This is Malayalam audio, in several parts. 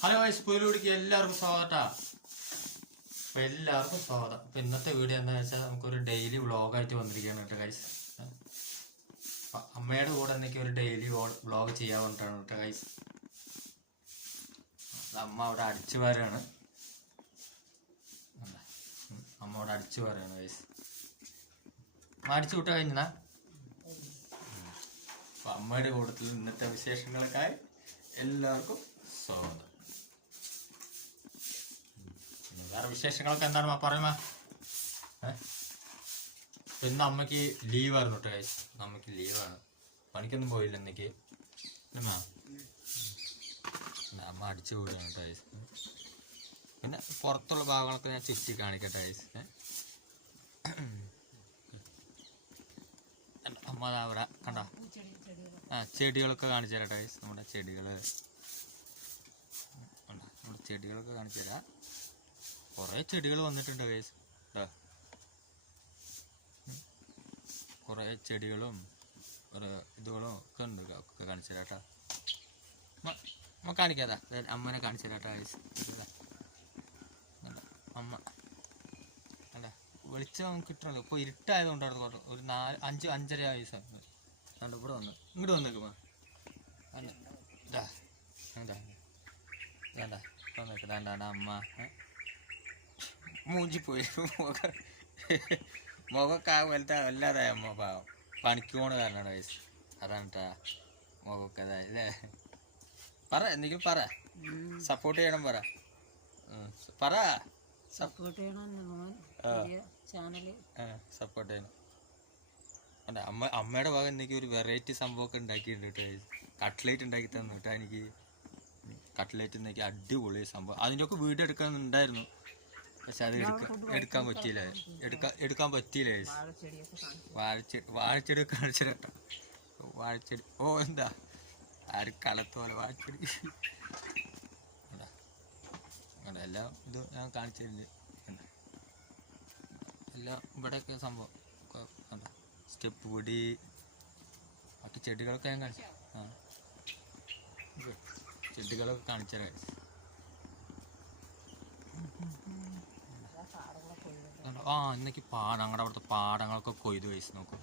ഹലോ ഗൈസ്, പുതിയ എല്ലാവർക്കും സ്വാഗതം. എല്ലാവർക്കും സ്വാഗതം. അപ്പം ഇന്നത്തെ വീഡിയോ എന്താണെന്ന് വെച്ചാൽ നമുക്കൊരു ഡെയിലി വ്ളോഗായിട്ട് വന്നിരിക്കുകയാണ് കേട്ടോ ഗൈസ്. അമ്മയുടെ കൂടെ എന്തൊക്കെ ഒരു ഡെയിലി വ്ളോഗ് ചെയ്യാൻ വേണ്ടിയിട്ടാണ് കേട്ടോ ഗൈസ്. അമ്മ അവിടെ അടിച്ചു വാരാണ്. അമ്മ അവിടെ അടിച്ചു വാരാണ് ഗൈസ്. അടിച്ചു വിട്ടാ കഴിഞ്ഞാ അപ്പം അമ്മയുടെ കൂട്ടത്തിൽ ഇന്നത്തെ വിശേഷങ്ങൾക്കായി എല്ലാവർക്കും സ്വാഗതം. വേറെ വിശേഷങ്ങളൊക്കെ എന്താണ് പറയുമ്പോ? ഇന്ന് അമ്മയ്ക്ക് ലീവായിരുന്നു കേട്ടോ ഗൈസ്. അമ്മയ്ക്ക് ലീവാണ്, പണിക്കൊന്നും പോയില്ല ഇന്നേക്ക്. അമ്മ അടിച്ചു പോവുകയാണ് കേട്ടോ ഗൈസ്. പിന്നെ പുറത്തുള്ള ഭാഗങ്ങളൊക്കെ ഞാൻ ചുറ്റി കാണിക്കട്ടെ ഗൈസ്. അമ്മ അവിടെ കണ്ടോ ചെടികളൊക്കെ കാണിച്ചു തരാം ഗൈസ്. നമ്മുടെ ചെടികളൊക്കെ കാണിച്ചു തരാം. കുറേ ചെടികൾ വന്നിട്ടുണ്ട് ഗൈസ്. കുറേ ചെടികളും ഇതുകളും ഒക്കെ ഉണ്ട്. ഒക്കെ കാണിച്ചു തരാം കേട്ടോ. അമ്മ കാണിക്കാതാ, അമ്മനെ കാണിച്ചു തരാം കേട്ടോ ഗൈസ്. അമ്മ അല്ല വെളിച്ചം കിട്ടണല്ലോ. ഇപ്പോൾ ഇരുട്ടായതുകൊണ്ടാണ് ഒരു 5-5:30 വയസ്സ്. അതുകൊണ്ട് ഇവിടെ വന്ന് ഇങ്ങോട്ട് വന്നേക്കുമ്പോ ഇതാ എന്താ വേണ്ട വന്നേക്കതാണ്ടാ അമ്മ മൂഞ്ചി പോയി. മുഖമൊക്കെ വലുതാ വല്ലാതായ അമ്മ പാവം പണിക്ക് പോണ കാരണമാണ് വയസ്സ്. അതാണ് കേട്ടാ മുഖമൊക്കെ അതായല്ലേ. പറ എന്തെങ്കിലും പറ, സപ്പോർട്ട് ചെയ്യണം. പറ സപ്പോർട്ട് ചെയ്യണം. അല്ല അമ്മയുടെ ഭാഗം എന്തെങ്കിലും ഒരു വെറൈറ്റി സംഭവമൊക്കെ ഉണ്ടാക്കിയിട്ടുണ്ട് കേട്ടോ. കട്ട്ലേറ്റ് ഉണ്ടാക്കി തന്നു കേട്ടോ എനിക്ക്. കട്ട്ലേറ്റ് എന്തൊക്കെ അടിപൊളി സംഭവം. അതിൻ്റെയൊക്കെ വീഡിയോ എടുക്കാനുണ്ടായിരുന്നു, പക്ഷെ അത് എടുക്കാൻ പറ്റിയില്ല. എടുക്കാൻ പറ്റിയില്ല. വാഴച്ചെടി കാണിച്ചു കേട്ടോ. വാഴച്ചെടി എന്താ ആരും കളത്തോലെ വാഴച്ചെടി എല്ലാം ഇത് ഞാൻ കാണിച്ചിരുന്നു. എല്ലാം ഇവിടെയൊക്കെ സംഭവം എന്താ സ്റ്റെപ്പ് പൊടി ബാക്കി ചെടികളൊക്കെ ഞാൻ കാണിച്ചു. ചെടികളൊക്കെ കാണിച്ചു തരാം. ഇന്നേക്ക് ഞങ്ങളുടെ അവിടുത്തെ പാടങ്ങളൊക്കെ കൊയ്ത് വയസ്സ് നോക്കും.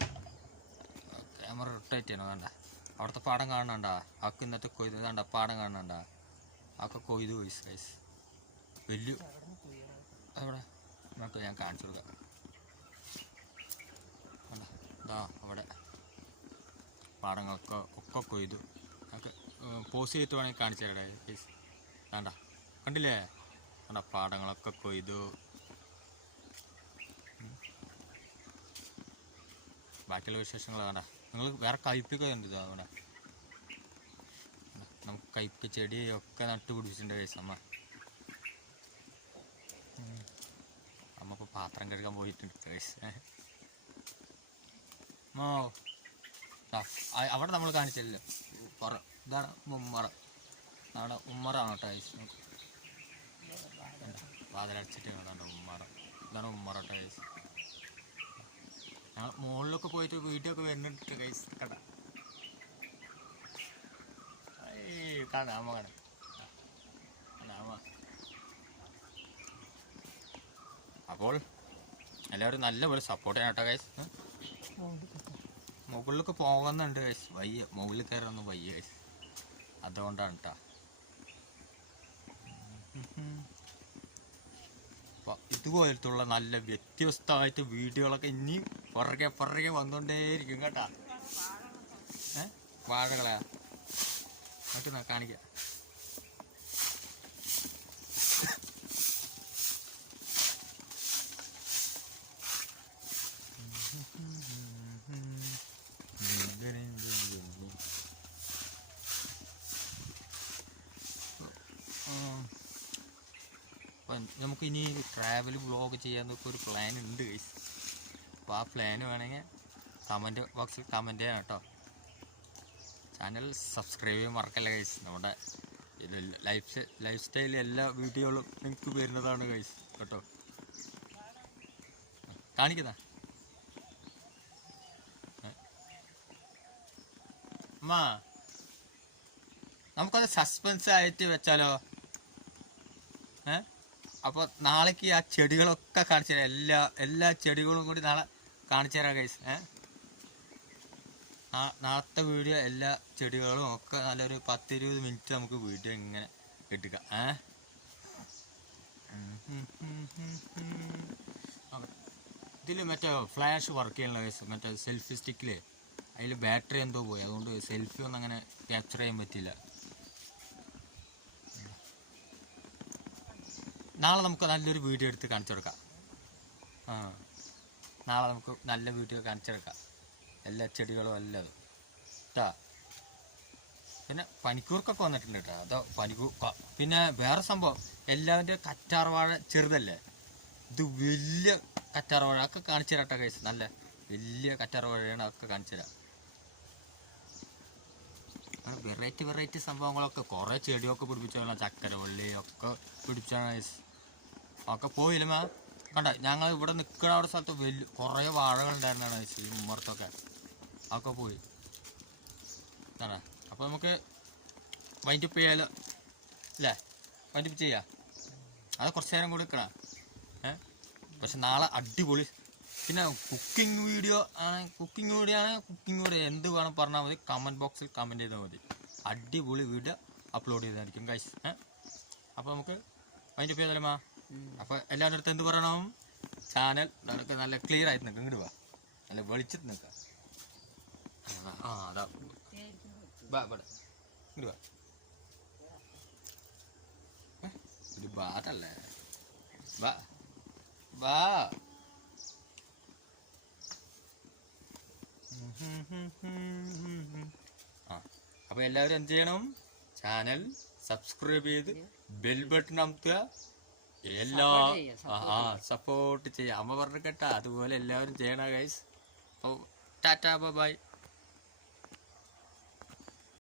ക്യാമറ റൊട്ടേറ്റ് ചെയ്യണം. വേണ്ട അവിടുത്തെ പാടം കാണണ്ട. ആക്ക് ഇന്നത്തെ കൊയ്ത് വേണ്ട പാടം കാണണ്ട. ആക്കെ കൊയ്ത് വയസ്സ് വയസ്സ് വലിയ അവിടെ നമുക്ക് ഞാൻ കാണിച്ചു കൊടുക്കാം. ഇതാ അവിടെ പാടങ്ങളൊക്കെ ഒക്കെ കൊയ്തു. നമുക്ക് പോസ് ചെയ്തിട്ട് വേണമെങ്കിൽ കാണിച്ചു തരടേ പ്ലീസ്. വേണ്ട കണ്ടില്ലേ വേണ്ട പാടങ്ങളൊക്കെ കൊയ്തു. ബാക്കിയുള്ള വിശേഷങ്ങൾ വേണ്ട. നിങ്ങൾ വേറെ കയ്പ്പിക്ക ഉണ്ട്. ഇതാ അവിടെ നമുക്ക് കയ്പ്പ് ചെടിയൊക്കെ നട്ടുപിടിപ്പിച്ചിട്ടുണ്ട് കേസ്. അമ്മ ഇപ്പോൾ പാത്രം കഴുകാൻ പോയിട്ടുണ്ട് കേസ്. അവിടെ നമ്മൾ കാണിച്ചല്ലോ ഇതാണ് ഉമ്മറ. അവിടെ ഉമ്മറാണ് കേട്ടോ കേസ്. വാതിലടച്ചിട്ട് കാണാണ്ട് ഉമ്മറ. ഇതാണ് ഉമ്മറ കേട്ടോ കേസ്. ഞങ്ങൾ മുകളിലൊക്കെ പോയിട്ട് വീഡിയോ ഒക്കെ വരുന്നുണ്ട് കേസ്. കാണാം അമ്മ കാണാം. അപ്പോൾ എല്ലാവരും നല്ലപോലെ സപ്പോർട്ട് ചെയ്യണം കേട്ടോ ഗൈസ്. മുകളിലൊക്കെ പോകുന്നുണ്ട് ഗൈസ്. വയ്യ, മുകളിൽ കയറൊന്നും വയ്യ ഗൈസ്. അതുകൊണ്ടാണ് കേട്ടോ. അപ്പോൾ ഇതുപോലത്തുള്ള നല്ല വ്യത്യസ്തമായിട്ട് വീഡിയോകളൊക്കെ ഇനി പുറകെ വന്നുകൊണ്ടേയിരിക്കും കേട്ടോ. വാഴകളെ മറ്റൊന്ന് കാണിക്കാം. നമുക്കിനി ട്രാവൽ വ്ളോഗ് ചെയ്യാന്നൊക്കെ ഒരു പ്ലാൻ ഉണ്ട് ഗൈസ്. അപ്പോൾ ആ പ്ലാൻ വേണമെങ്കിൽ കമൻറ്റ് ബോക്സിൽ കമൻറ്റ് ചെയ്യണം കേട്ടോ. ചാനൽ സബ്സ്ക്രൈബ് ചെയ്യാൻ മറക്കല്ല ഗൈസ്. നമ്മുടെ ഇത് ലൈഫ് സ്റ്റൈൽ എല്ലാ വീഡിയോകളും നിങ്ങൾക്ക് വരുന്നതാണ് ഗൈസ് കേട്ടോ. കാണിക്കുന്ന നമുക്കത് സസ്പെൻസ് ആയിട്ട് വെച്ചാലോ? അപ്പോൾ നാളേക്ക് ആ ചെടികളൊക്കെ കാണിച്ചു തരാം. എല്ലാ ചെടികളും കൂടി നാളെ കാണിച്ചു തരാം ഗൈസ്. നാളത്തെ വീഡിയോ എല്ലാ ചെടികളും ഒക്കെ നല്ലൊരു 10-20 മിനിറ്റ് നമുക്ക് വീഡിയോ ഇങ്ങനെ എടുക്കാം. ഇതിൽ മറ്റേ ഫ്ലാഷ് വർക്ക് ചെയ്യണ ഗൈസ്. മറ്റേ സെൽഫി സ്റ്റിക്കില് അതിൽ ബാറ്ററി എന്തോ പോയി, അതുകൊണ്ട് സെൽഫി ഒന്നും അങ്ങനെ ക്യാപ്ചർ ചെയ്യാൻ പറ്റില്ല. നാളെ നമുക്ക് നല്ലൊരു വീഡിയോ എടുത്ത് കാണിച്ചു കൊടുക്കാം. നാളെ നമുക്ക് നല്ല വീഡിയോ കാണിച്ചെടുക്കാം, എല്ലാ ചെടികളും എല്ലാം കേട്ടാ. പിന്നെ പനിക്കൂർക്കൊക്കെ വന്നിട്ടുണ്ട് കേട്ടോ. അതോ പിന്നെ വേറെ സംഭവം, എല്ലാവരുടെ കറ്റാർവാഴ ചെറുതല്ലേ, ഇത് വലിയ കറ്റാർവാഴ ഒക്കെ കാണിച്ചു തരാം കേട്ടോ ഗൈസ്. നല്ല വലിയ കറ്റാർവാഴയാണ്, അതൊക്കെ കാണിച്ചു തരാം. വെറൈറ്റി സംഭവങ്ങളൊക്കെ കുറേ ചെടിയൊക്കെ പിടിപ്പിച്ചാണ്, ചക്കരവള്ളി ഒക്കെ പിടിപ്പിച്ചാണ് ഗൈസ്. ഒക്കെ പോയില്ലമ്മ കണ്ട. ഞങ്ങൾ ഇവിടെ നിൽക്കുന്ന അവിടെ സ്ഥലത്ത് വലിയ കുറേ വാഴകളുണ്ടായിരുന്നാണ് ഗൈസ്, ഈ ഉമ്മറത്തൊക്കെ. അതൊക്കെ പോയി കണ്ട. അപ്പോൾ നമുക്ക് വൈൻഡപ്പ് ചെയ്യാലോ അല്ലേ? വൈൻഡപ്പ് ചെയ്യാം. അത് കുറച്ച് നേരം കൂടി നിൽക്കണം. പക്ഷെ നാളെ അടിപൊളി. പിന്നെ കുക്കിംഗ് വീഡിയോ ആണ്, കുക്കിംഗ് വീഡിയോ എന്ത് വേണം പറഞ്ഞാൽ മതി, കമൻറ്റ് ബോക്സിൽ കമൻറ്റ് ചെയ്താൽ മതി. അടിപൊളി വീഡിയോ അപ്ലോഡ് ചെയ്തായിരിക്കും ഗൈസ്. അപ്പോൾ നമുക്ക് വൈൻഡപ്പ് ചെയ്താലോ? അപ്പോൾ എല്ലാവരുടെ അടുത്ത് എന്ത് പറയണം? ചാനൽ നമുക്ക് നല്ല ക്ലിയർ ആയിട്ട് നിൽക്കാം. ഇങ്ങോട്ട് വാ, നല്ല വെളിച്ചത്ത് നിൽക്കാം. അതാ ഇവിടെ ഇങ്ങോട്ട് വാ. ഇത് ബാതല്ലേ, വാ. അപ്പോൾ എല്ലാവരും എന്ത് ചെയ്യണം? ചാനൽ സബ്സ്ക്രൈബ് ചെയ്ത് ബെൽ ബട്ടൺ അമർത്തുക. സപ്പോർട്ട് ചെയ്യുക. അമ്മ പറഞ്ഞു കേട്ടാ, അതുപോലെ എല്ലാവരും ചെയ്യണം ഗൈസ്. അപ്പോൾ ടാറ്റാ ബൈ.